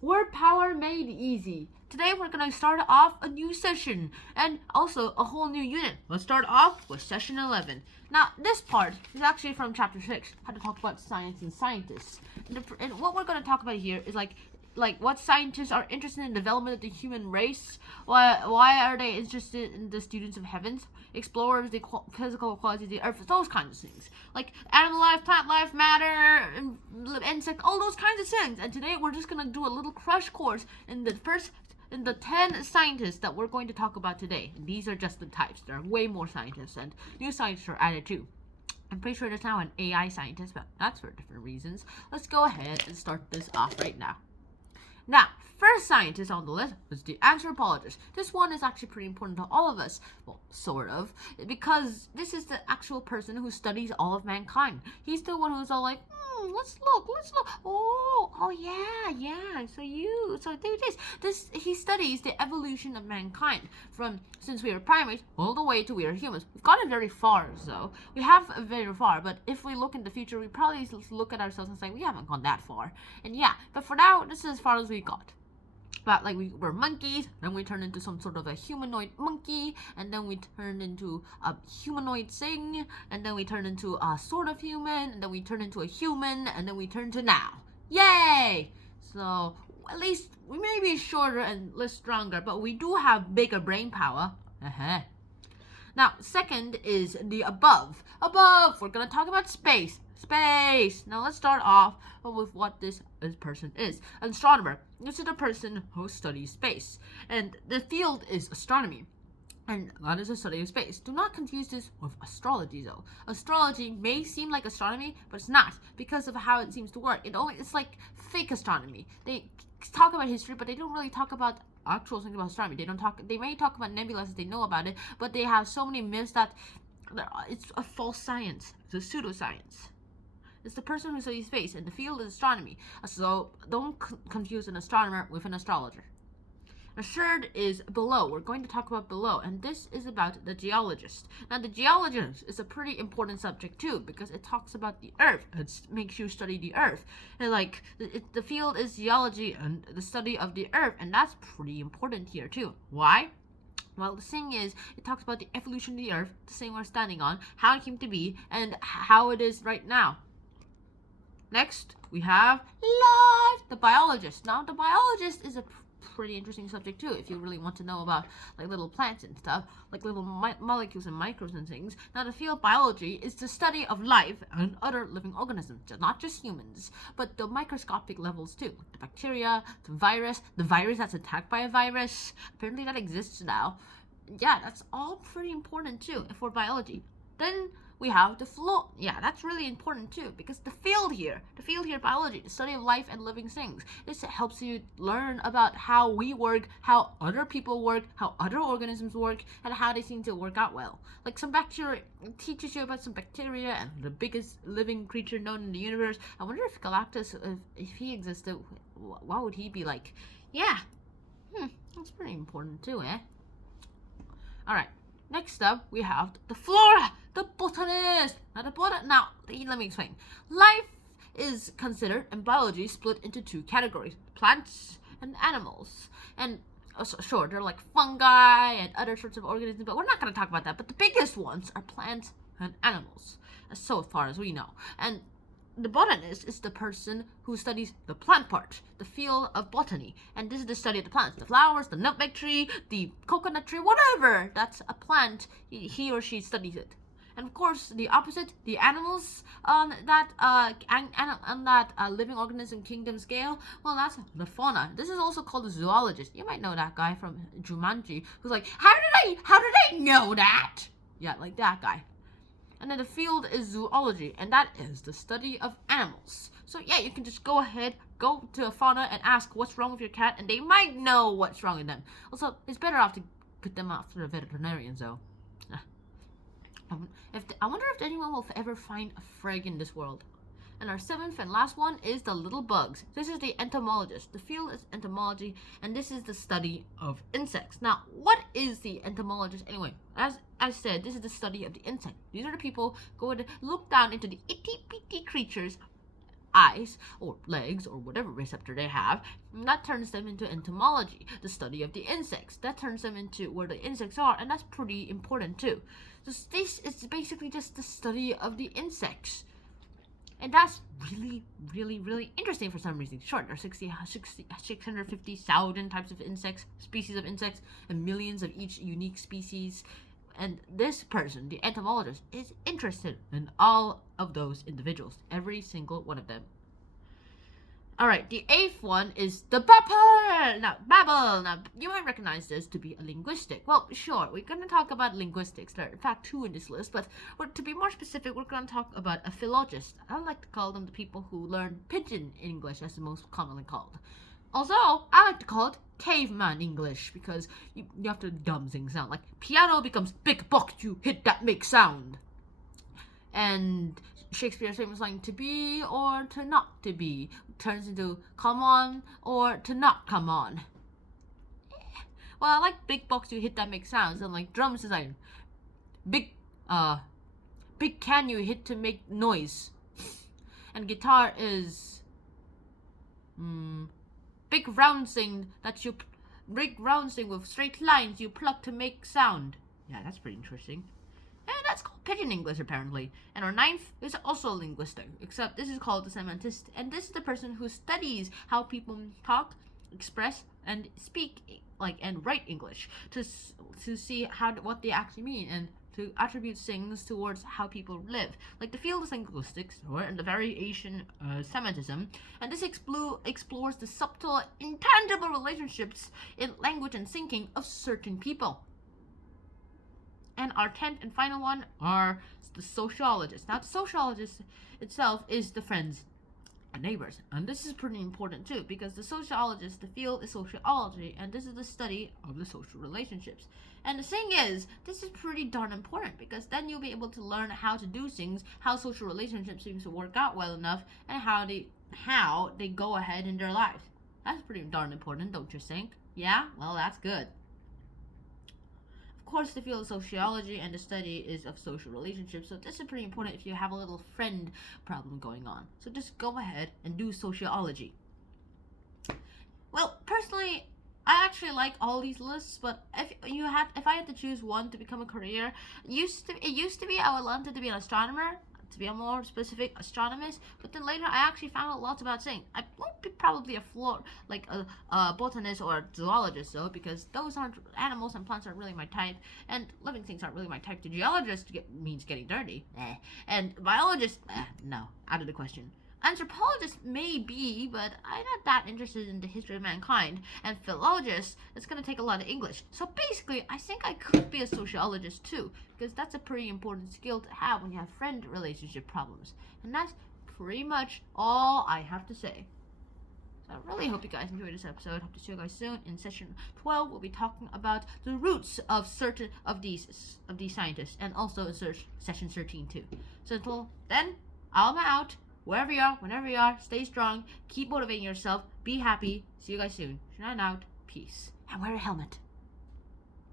Word power made easy. Today we're going to start off a new session and also a whole new unit. Let's start off with session 11. Now, this part is actually from chapter 6, how to talk about science and scientists. And what we're going to talk about here is like what scientists are interested in the development of the human race. Why are they interested in the students of heavens, explorers, the physical qualities of the earth, those kinds of things. Like animal life, plant life, matter, insect, all those kinds of things. And today we're just going to do a little crash course in the 10 scientists that we're going to talk about today. And these are just the types. There are way more scientists, and new scientists are added too. I'm pretty sure there's now an AI scientist, but that's for different reasons. Let's go ahead and start this off right now. Now, first scientist on the list was the anthropologist. This one is actually pretty important to all of us. Well, sort of. Because this is the actual person who studies all of mankind. He's the one who's all like, let's look. Oh yeah. So do this. He studies the evolution of mankind from since we were primates all the way to we are humans. We've gotten very far, so we have very far. But if we look in the future, we probably look at ourselves and say we haven't gone that far. And yeah, but for now, this is as far as we got. But like we were monkeys, then we turned into some sort of a humanoid monkey, and then we turned into a humanoid thing, and then we turned into a sort of human, and then we turned into a human, and then we turned to now. Yay! So at least we may be shorter and less stronger, but we do have bigger brain power. Now, second is the above. We're gonna talk about space. Now let's start off with what this person is. An astronomer. This is a person who studies space. And the field is astronomy. And that is a study of space. Do not confuse this with astrology though. Astrology may seem like astronomy, but it's not because of how it seems to work. It's like fake astronomy. They talk about history, but they don't really talk about actual things about astronomy. They may talk about nebulas as they know about it, but they have so many myths that it's a false science. It's a pseudoscience. It's the person who studies space, and the field is astronomy. So don't confuse an astronomer with an astrologer. The third is below. We're going to talk about below, and this is about the geologist. Now, the geologist is a pretty important subject too, because it talks about the earth. It makes you study the earth. And the field is geology and the study of the earth, and that's pretty important here too. Why? Well, the thing is, it talks about the evolution of the earth, the thing we're standing on, how it came to be, and how it is right now. Next, we have life, the biologist. Now, the biologist is a pretty interesting subject too, if you really want to know about like little plants and stuff, like little molecules and microbes and things. Now, the field of biology is the study of life and other living organisms, not just humans, but the microscopic levels too. The bacteria, the virus that's attacked by a virus. Apparently, that exists now. Yeah, that's all pretty important too for biology. Then we have the flow. Yeah, that's really important too, because the field here, biology, the study of life and living things. This helps you learn about how we work, how other people work, how other organisms work, and how they seem to work out well. Like some bacteria, it teaches you about some bacteria and the biggest living creature known in the universe. I wonder if Galactus, if he existed, what would he be like? Yeah, that's pretty important too, eh? All right. Next up, we have the flora, the botanist. Now, let me explain. Life is considered in biology split into two categories: plants and animals. And sure, they're like fungi and other sorts of organisms, but we're not going to talk about that. But the biggest ones are plants and animals, so far as we know. And the botanist is the person who studies the plant part, the field of botany. And this is the study of the plants, the flowers, the nutmeg tree, the coconut tree, whatever. That's a plant. He or she studies it. And of course, the opposite, the animals on that living organism kingdom scale, well, that's the fauna. This is also called a zoologist. You might know that guy from Jumanji who's like, how did I know that? Yeah, like that guy. And then the field is zoology, and that is the study of animals. So yeah, you can just go ahead, go to a fauna and ask what's wrong with your cat, and they might know what's wrong with them. Also, it's better off to put them out to the veterinarians though. I wonder if anyone will ever find a frog in this world. And our seventh and last one is the little bugs. This is the entomologist. The field is entomology, and this is the study of insects. Now, what is the entomologist anyway? As I said, this is the study of the insect. These are the people going to look down into the itty bitty creatures eyes or legs or whatever receptor they have. And that turns them into entomology, the study of the insects. That turns them into where the insects are, and that's pretty important too. So this is basically just the study of the insects. And that's really, really, really interesting for some reason. Sure, there are 650,000 types of insects, species of insects, and millions of each unique species. And this person, the entomologist, is interested in all of those individuals, every single one of them. Alright, the 8th one is the Babel. Now, you might recognize this to be a linguistic. Well, sure, we're going to talk about linguistics. There are, in fact, 2 in this list, but to be more specific, we're going to talk about a philologist. I like to call them the people who learn pidgin English, as the most commonly called. Also, I like to call it caveman English, because you have to dumb things sound. Like, piano becomes big box you hit that make sound. And Shakespeare's famous line, to be or to not to be, turns into come on or to not come on. Well, I like big box you hit that make sounds, and like drums is like big can you hit to make noise. And guitar is big round thing with straight lines you pluck to make sound. Yeah, that's pretty interesting. And that's called pidgin English, apparently. And our 9th is also linguistic, except this is called the semantist. And this is the person who studies how people talk, express, and speak, and write English, to see what they actually mean, and to attribute things towards how people live. Like the field of linguistics, and the variation semantism. And this explores the subtle, intangible relationships in language and thinking of certain people. And our 10th and final one are the sociologists. Now, the sociologist itself is the friends and neighbors. And this is pretty important too, because the sociologist, the field is sociology, and this is the study of the social relationships. And the thing is, this is pretty darn important, because then you'll be able to learn how to do things, how social relationships seem to work out well enough, and how they go ahead in their lives. That's pretty darn important, don't you think? Yeah? Well, that's good. Of course, the field of sociology and the study is of social relationships, so this is pretty important if you have a little friend problem going on. So just go ahead and do sociology. Well, personally, I actually like all these lists, but if I had to choose one to become a career, it used to be I wanted to be an astronomer, to be a more specific astronomist, but then later I actually found out lots about saying I won't be probably a botanist or a zoologist though, because those aren't animals and plants aren't really my type, and living things aren't really my type. The geologist means getting dirty, and biologist, no, out of the question. Anthropologist may be, but I'm not that interested in the history of mankind. And philologist, it's going to take a lot of English. So basically, I think I could be a sociologist too, because that's a pretty important skill to have when you have friend relationship problems. And that's pretty much all I have to say. So I really hope you guys enjoyed this episode. Hope to see you guys soon. In session 12, we'll be talking about the roots of certain of these scientists, and also in session 13 too. So until then, I'm out. Wherever you are, whenever you are, stay strong, keep motivating yourself, be happy. See you guys soon. Shine out. Peace. And wear a helmet.